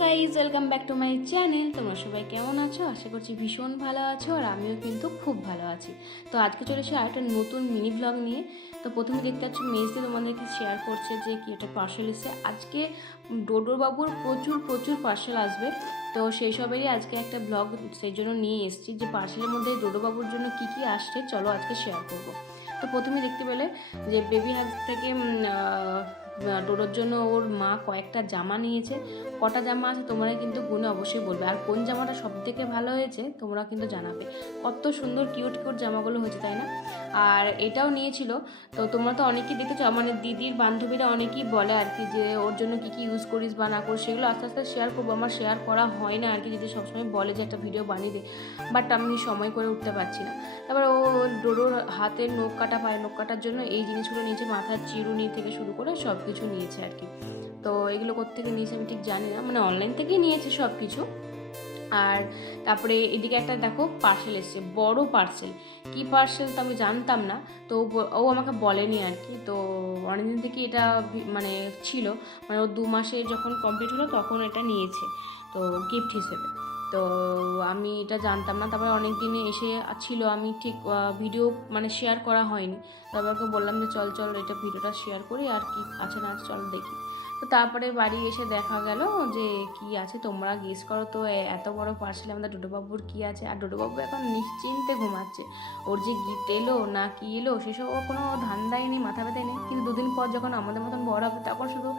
Guys welcome back to my channel তোমরা সবাই কেমন আছো? আশা করছি ভীষণ ভালো আছো আর আমিও কিন্তু খুব ভালো আছি। তো আজকে চলে এসে আরেকটা নতুন মিনি ব্লগ নিয়ে। তো প্রথমে দেখতে পাচ্ছ মেজদি তোমাদেরকে শেয়ার করছে যে কি একটা পার্সেল এসে আজকে ডোডোর বাবুর প্রচুর প্রচুর পার্সেল আসবে। তো সেই সবেরই আজকে একটা ব্লগ সেই জন্য নিয়ে এসেছি যে পার্সেলের মধ্যে ডোডো বাবুর জন্য কি কি আসছে চলো আজকে শেয়ার করব। তো প্রথমে দেখতে পেলে যে বেবি হাগ থেকে ডোডোর জন্য ওর মা কয়েকটা জামা নিয়েছে। কটা জামা আছে তোমরা কিন্তু গুনে অবশ্যই বলবে। আর কোন জামাটা সব থেকে ভালো হয়েছে তোমরা কিন্তু জানাবে। কত সুন্দর কিউট কিউট জামাগুলো হয়েছে, তাই না? আর এটাও নিয়েছিল। তো তোমরা তো অনেকেই দেখেছ মানে দিদির বান্ধবীরা অনেকেই বলে আর কি যে, ওর জন্য কী কী ইউজ করিস বা না করিস? সেগুলো আস্তে আস্তে শেয়ার করব। আমার শেয়ার করা হয় না আর কি দিদি সবসময় বলে যে, একটা ভিডিও বানিয়ে দে। বাট আমি সময় করে উঠতে পারছি না। তারপর ও ডোডোর হাতের নখ কাটা পায়ে নখ কাটার জন্য এই জিনিসগুলো নিয়েছে, মাথার চিরুনি থেকে শুরু করে সব কিছু নিয়েছে আর কি। তো এগুলো কোথেকে নিয়েছে আমি ঠিক জানি না। মানে অনলাইন থেকেই নিয়েছে সব কিছু আর তারপরে এদিকে একটা দেখো পার্সেল এসছে, বড় পার্সেল কি পার্সেল তো আমি জানতাম না। তো ও আমাকে বলেনি আর কি। তো অনেকদিন থেকে এটা মানে ছিল। মানে ও দু মাসে যখন কমপ্লিট হলো তখন এটা নিয়েছে। তো গিফট হিসেবে। তো আমি এটা জানতাম না। তারপরে অনেক দিনে এসে ছিল আমি ঠিক ভিডিও মানে শেয়ার করা হয়নি। তারপর ওকে বললাম যে, চল চল, এটা ভিডিওটা শেয়ার করি। আর কি আছে না আছে, চল দেখি। তো তারপরে বাড়ি এসে দেখা গেল যে, কি আছে? তোমরা গেস করো তো এত বড় পার্সেল আমাদের ডোডোবাবুর কি আছে? আর ডোডোবাবু এখন নিশ্চিন্তে ঘুমাচ্ছে। ওর যে গিফট এলো, না কি এলো, সেসব ওর কোনো ধান্দাই নেই মাথা ব্যথাই নেই। কিন্তু দুদিন পর যখন আমাদের মতন বড় হবে, তখন শুধু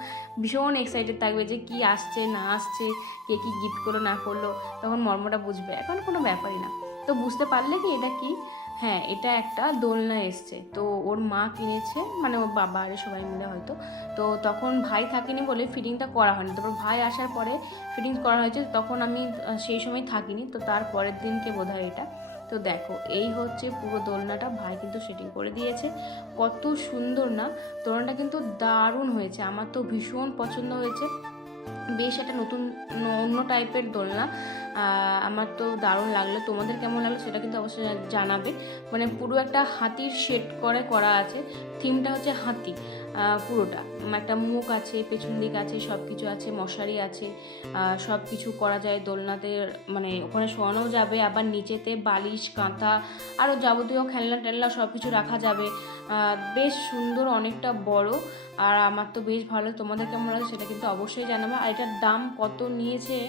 ভীষণ এক্সাইটেড থাকবে যে, কি আসছে, না আসছে, কে কি গিফট করল, না করল? তখন মর্মটা বুঝবে। এখন কোনো ব্যাপারই না। তো বুঝতে পারলে কি, এটা কি? হ্যাঁ এটা একটা দোলনা এসছে। তো ওর মা কিনেছে মানে ওর বাবা আরে সবাই মিলে হয়তো। তো তখন ভাই থাকেনি বলে ফিটিংটা করা হয়নি। তারপর ভাই আসার পরে ফিটিং করা হয়েছে, তখন আমি সেই সময় থাকিনি। তো তার পরের দিনকে বোধ এটা। তো দেখো, এই হচ্ছে পুরো দোলনাটা। ভাই কিন্তু সেটিং করে দিয়েছে। কত সুন্দর না? দোলনাটা কিন্তু দারুণ হয়েছে। আমার তো ভীষণ পছন্দ হয়েছে। বেশ একটা নতুন, অন্য টাইপের দোলনা। আমার তো দারুণ লাগল। তোমাদের কেমন লাগল সেটা কিন্তু অবশ্যই জানাবে। মানে পুরো একটা হাতির শেড করে, করা আছে। থিমটা হচ্ছে হাতি। পুরোটা। একটা মুখ আছে, পেছন দিক আছে সব কিছু আছে, মশারি আছে সব কিছু করা যায় দোলনাতে মানে ওখানে শোয়ানোও যাবে, আবার নিচেতে বালিশ, কাঁথা আরও যাবতীয় খেলনা টেলনা সব কিছু রাখা যাবে। বেশ সুন্দর, অনেকটা বড়, আর আমার তো বেশ ভালো। তোমাদের কেমন লাগে সেটা কিন্তু অবশ্যই জানাব। আর এটার দাম কত নিয়েছে?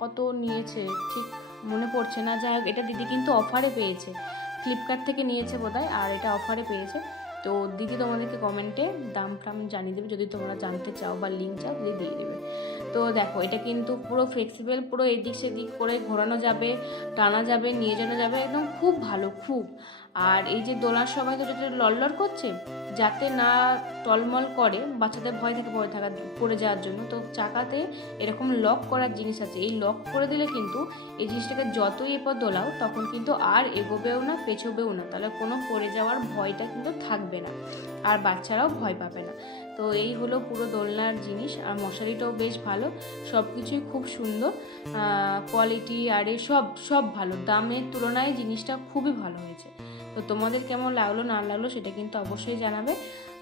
কত নিয়েছে? ঠিক মনে পড়ছে না। যাই হোক, এটা দিদি কিন্তু অফারে পেয়েছে। ফ্লিপকার্ট থেকে নিয়েছে বোধহয়, আর এটা অফারে পেয়েছে। তো দিদি তোমাদেরকে কমেন্টে দাম টাম জানিয়ে দেবে। যদি তোমরা জানতে চাও বা লিঙ্ক চাও দিদি দিয়ে দেবে। তো দেখো, এটা কিন্তু পুরো ফ্লেক্সিবল পুরো এদিক সেদিক করে ঘোরানো যাবে, টানা যাবে, নিয়ে যাওয়া যাবে, একদম খুব ভালো, খুব। আর এই যে দোলার সময় তো যেটা লড়লড় করছে, যাতে না টলমল করে বাচ্চাদের ভয় থেকে পড়ে থাকা পড়ে যাওয়ার জন্য, তো চাকাতে এরকম লক করার জিনিস আছে। এই লক করে দিলে কিন্তু এই জিনিসটাকে যতই এরপর দোলাও, তখন কিন্তু আর এগোবেও না, পেছোবেও না। তাহলে কোনো পড়ে যাওয়ার ভয়টা কিন্তু থাকবে না আর বাচ্চারাও ভয় পাবে না। তো এই হলো পুরো দোলনার জিনিস, আর মশারিটাও বেশ ভালো সব কিছুই খুব সুন্দর। কোয়ালিটি আর এ সব সব ভালো। দামের তুলনায় জিনিসটা খুবই ভালো হয়েছে। তো তোমাদের কেমন লাগল না লাগল সেটা কিন্তু অবশ্যই জানাবে।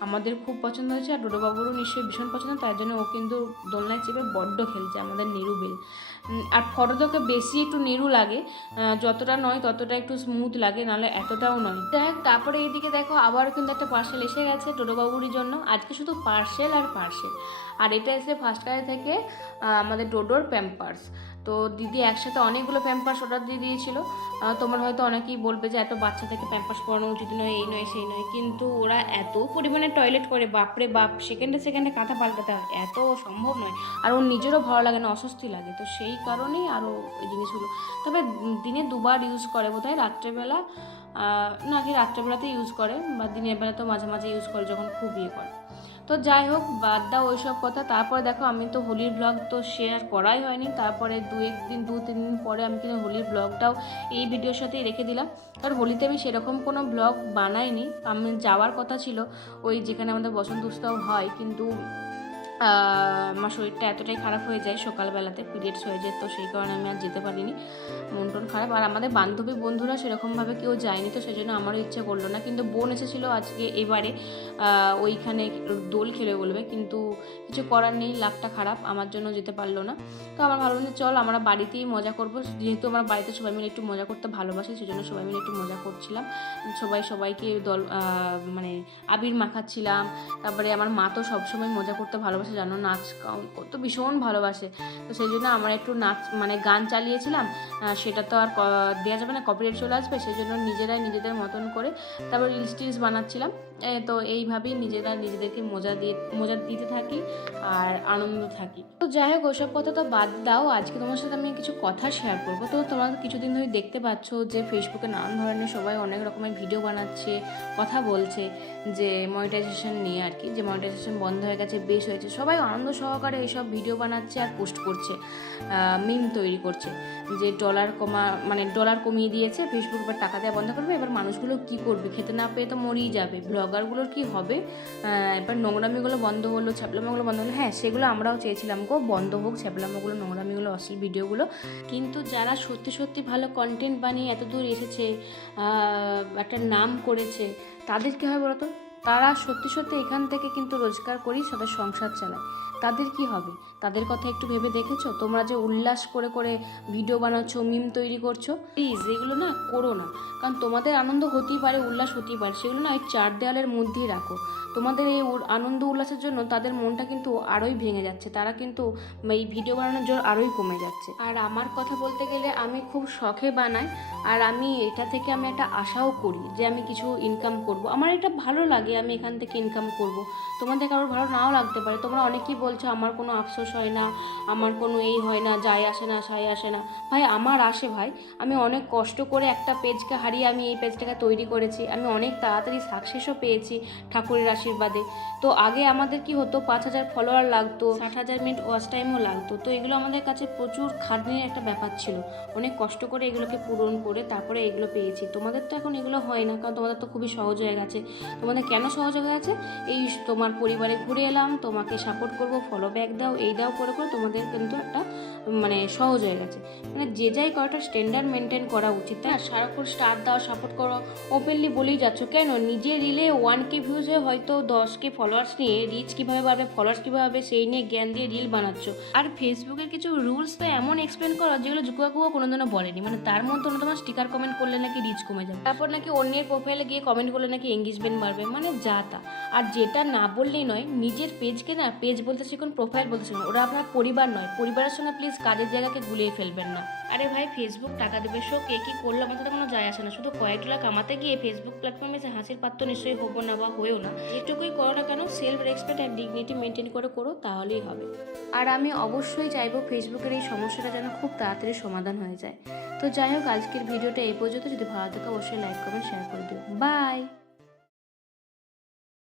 আমাদের খুব পছন্দ হয়েছে আর ডোডোবাবুরও নিশ্চয়ই ভীষণ পছন্দ তার জন্য ও কিন্তু দোলনায় চেপে বড্ড খেলছে আমাদের নিরুবিল উম, আর ফটো তোকে বেশি একটু নিরু লাগে যতটা নয় ততটা একটু স্মুথ লাগে নাহলে এতটাও নয়। দেখ তারপরে এইদিকে দেখো আবার কিন্তু একটা পার্সেল এসে গেছে ডোডোবাবুরির জন্য আজকে শুধু পার্সেল আর পার্সেল আর এটা এসে ফার্স্ট কারে থেকে আমাদের ডোডোর প্যাম্পার্স তো দিদি একসাথে অনেকগুলো প্যাম্পার্স অর্ডার দিয়ে দিয়েছিল। তোমরা হয়তো অনেকেই বলবে যে এত বাচ্চা থেকে প্যাম্পার্স পরানো উচিত নয় এই নয় সেই নয়। কিন্তু ওরা এত পরিমাণে টয়লেট করে বাপরে বাপ সেকেন্ডে সেকেন্ডে কাঁথা পাল্টাতে হয়। এত সম্ভব নয়। আর ওর নিজেরও ভালো লাগে না অস্বস্তি লাগে। তো সেই কারণেই আরও এই জিনিসগুলো। তবে দিনে দুবার ইউজ করে বোধহয় রাত্রেবেলা আহ, নাকি রাত্রেবেলাতে ইউজ করে বা দিনের বেলা তো মাঝে মাঝে ইউজ করে যখন খুব ইয়ে করে। তো যাই হোক, বাদ দাও ওইসব কথা। তারপরে দেখো, আমি তো হোলির ব্লগ তো শেয়ার করাই হয়নি। তারপরে দু একদিন, দু তিন দিন পরে আমি কিন্তু হোলির ব্লগটাও এই ভিডিওর সাথেই রেখে দিলাম। কারণ হোলিতে আমি সেরকম কোনো ব্লগ বানাইনি। আমি যাওয়ার কথা ছিল, ওই যেখানে আমাদের বসন্ত উৎসব হয়। কিন্তু আমার শরীরটা এতটাই খারাপ হয়ে যায়, সকালবেলাতে পিরিয়ডস হয়ে যায়, তো সেই কারণে আমি আর যেতে পারিনি। মন টন খারাপ। আর আমাদের বান্ধবী বন্ধুরা সেরকমভাবে কেউ যায়নি, তো সেই জন্য আমারও ইচ্ছে করল না। কিন্তু বোন এসেছিল আজকে এবারে ওইখানে দোল খেলে বলবে। কিন্তু কিছু করার নেই লাভটা খারাপ, আমার জন্য যেতে পারল না। তো আমার ভালো যে চল আমরা বাড়িতেই মজা করব। যেহেতু আমার বাড়িতে সবাই মিলে একটু মজা করতে ভালোবাসি সেই জন্য সবাই মিলে একটু মজা করছিলাম। সবাই সবাইকে দল মানে আবির মাখাচ্ছিলাম। তারপরে আমার মা তো সবসময় মজা করতে ভালোবাসে। জানো নাচ করতে ভীষণ ভালোবাসে। তো সেই জন্য আমার একটু নাচ মানে গান চালিয়েছিলাম। সেটা তো আর দেওয়া যাবে না কপিরাইট চলে আসবে। সেই জন্য নিজেরাই নিজেদের মতন করে তারপর রিলস টিলস বানাচ্ছিলাম। তো এইভাবেই নিজেরা নিজেদেরকে মজা দিয়ে, মজা দিতে থাকি আর আনন্দ থাকি। তো যাই হোক, ওসব কথা তো বাদ দাও। আজকে তোমার সাথে আমি কিছু কথা শেয়ার করব। তো তোমরা কিছুদিন ধরে দেখতে পাচ্ছ যে ফেসবুকে নানান ধরনের সবাই অনেক রকমের ভিডিও বানাচ্ছে, কথা বলছে যে মনিটাইজেশন নিয়ে আর কি। যে মনিটাইজেশন বন্ধ হয়ে গেছে, বেশ হয়েছে। সবাই আনন্দ সহকারে এইসব ভিডিও বানাচ্ছে আর পোস্ট করছে মিম তৈরি করছে যে ডলার কমা মানে ডলার কমিয়ে দিয়েছে ফেসবুক এবার টাকা দেওয়া বন্ধ করবে, এবার মানুষগুলো কি করবে? খেতে না পেয়ে তো মরেই যাবে ব্লগারগুলোর কি হবে? এবার নোংরামিগুলো বন্ধ হলো, ছ্যাপলামাগুলো বন্ধ হলো হ্যাঁ সেগুলো আমরাও চেয়েছিলাম গো, বন্ধ হোক ছ্যাপলামাগুলো, নোংরামিগুলো, অশ্লীল ভিডিওগুলো। কিন্তু যারা সত্যি সত্যি ভালো কন্টেন্ট বানিয়ে এত দূর এসেছে একটা নাম করেছে, তাদের কী হয় বলতো? তারা সত্যি সত্যি এখান থেকে কিন্তু রোজগার করেই তাদের সংসার চালায়। তাদের কি হবে? তাদের কথা একটু ভেবে দেখেছ? তোমরা যে উল্লাস করে করে ভিডিও বানাচ্ছো মিম তৈরি করছ প্লিজ এগুলো না করো না। কারণ তোমাদের আনন্দ হতেই পারে, উল্লাস হতেই পারে। সেগুলো না ওই চার দেওয়ালের মধ্যেই রাখো। তোমাদের এই আনন্দ উল্লাসের জন্য তাদের মনটা কিন্তু আরোই ভেঙে যাচ্ছে। তারা কিন্তু এই ভিডিও বানানোর জন্য আরোই কমে যাচ্ছে। আর আমার কথা বলতে গেলে আমি খুব শখে বানাই। আর আমি এটা থেকে আমি একটা আশাও করি যে আমি কিছু ইনকাম করব। আমার এটা ভালো লাগে আমি এখান থেকে ইনকাম করব। তোমাদের কারোর ভালো নাও লাগতে পারে। তোমরা অনেকেই বলছো, আমার কোনো আফসোস হয় না, আমার কোনো এই হয় না যায় আসে না, সাই আসে না। ভাই, আমার আসে ভাই, আমি অনেক কষ্ট করে একটা পেজকে হারিয়ে আমি এই পেজটাকে তৈরি করেছি। আমি অনেক তাড়াতাড়ি সাকসেসও পেয়েছি ঠাকুরের আশীর্বাদে। তো আগে আমাদের কি হতো, পাঁচ হাজার ফলোয়ার লাগতো, ষাট হাজার মিনিট ওয়াচ টাইমও লাগতো। তো এগুলো আমাদের কাছে প্রচুর খাটনির একটা ব্যাপার ছিল। অনেক কষ্ট করে এগুলোকে পূরণ করে তারপরে এগুলো পেয়েছি। তোমাদের তো এখন এগুলো হয় না, কারণ তোমাদের তো খুবই সহজ হয়ে গেছে। তোমাদের কেন সহজ হয়ে গেছে এই তোমার পরিবারে ঘুরে এলাম, তোমাকে সাপোর্ট করব ফলো ব্যাক দাও, এই দাও করে করে তোমাদের কিন্তু একটা মানে সহজ হয়ে গেছে। মানে যে যাই করাটা স্ট্যান্ডার্ড মেনটেন করা উচিত তাই না? সারাক্ষণ স্টার দাও সাপোর্ট করো ওপেনলি বলেই যাচ্ছ। কেন? নিজে রিলে ওয়ান কে ভিউজ হয়ে হয়তো দশ কে ফলোয়ার্স নিয়ে রিচ কীভাবে বাড়বে ফলোয়ার্স কীভাবে হবে সেই নিয়ে জ্ঞান দিয়ে রিল বানাচ্ছ। আর ফেসবুকের কিছু রুলস তো এমন এক্সপ্লেন করো, যেগুলো জুকুয়াকুয়া কোনোদিনও বলেনি। মানে তার মধ্যে অন্য তোমার স্টিকার কমেন্ট করলে নাকি রিচ কমে যাবে। তারপর নাকি অন্যের প্রোফাইলে গিয়ে কমেন্ট করলে নাকি এঙ্গেজমেন্ট বাড়বে। মানে যা তা। আর যেটা না বললেই নয় নিজের পেজকে না পেজ বলতে শিখুন প্রোফাইল বলতে শিখুন। ওরা আপনার পরিবার নয় পরিবারের সঙ্গে প্লিজ কাজের জায়গাকে গুলিয়ে ফেলবেন না। আরে ভাই ফেসবুক টাকা দেবে শো কে কী করল আমার তো কোনো যায় আসে না। শুধু কয়েক লাখ কামাতে গিয়ে ফেসবুক প্ল্যাটফর্মে এসে হাসির পাত্র নিশ্চয়ই হব না বা হয়েও না। যেটুকুই করো না কেন সেলফ রেসপেক্ট আর ডিগনিটি মেনটেন করে করো তাহলেই হবে। আর আমি অবশ্যই চাইব ফেসবুকের এই সমস্যাটা যেন খুব তাড়াতাড়ি সমাধান হয়ে যায়। তো যাই হোক আজকের ভিডিওটা এই পর্যন্ত। যদি ভালো থাকে অবশ্যই লাইক কমেন্ট শেয়ার করে দিও। বাই